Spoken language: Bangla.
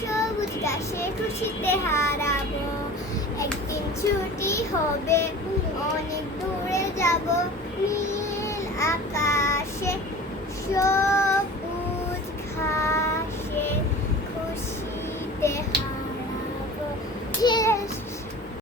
সবুজ ঘাসে খুশিতে হারাবো। একদিন ছুটি হবে, অনেক দূরে যাব, নীল আকাশে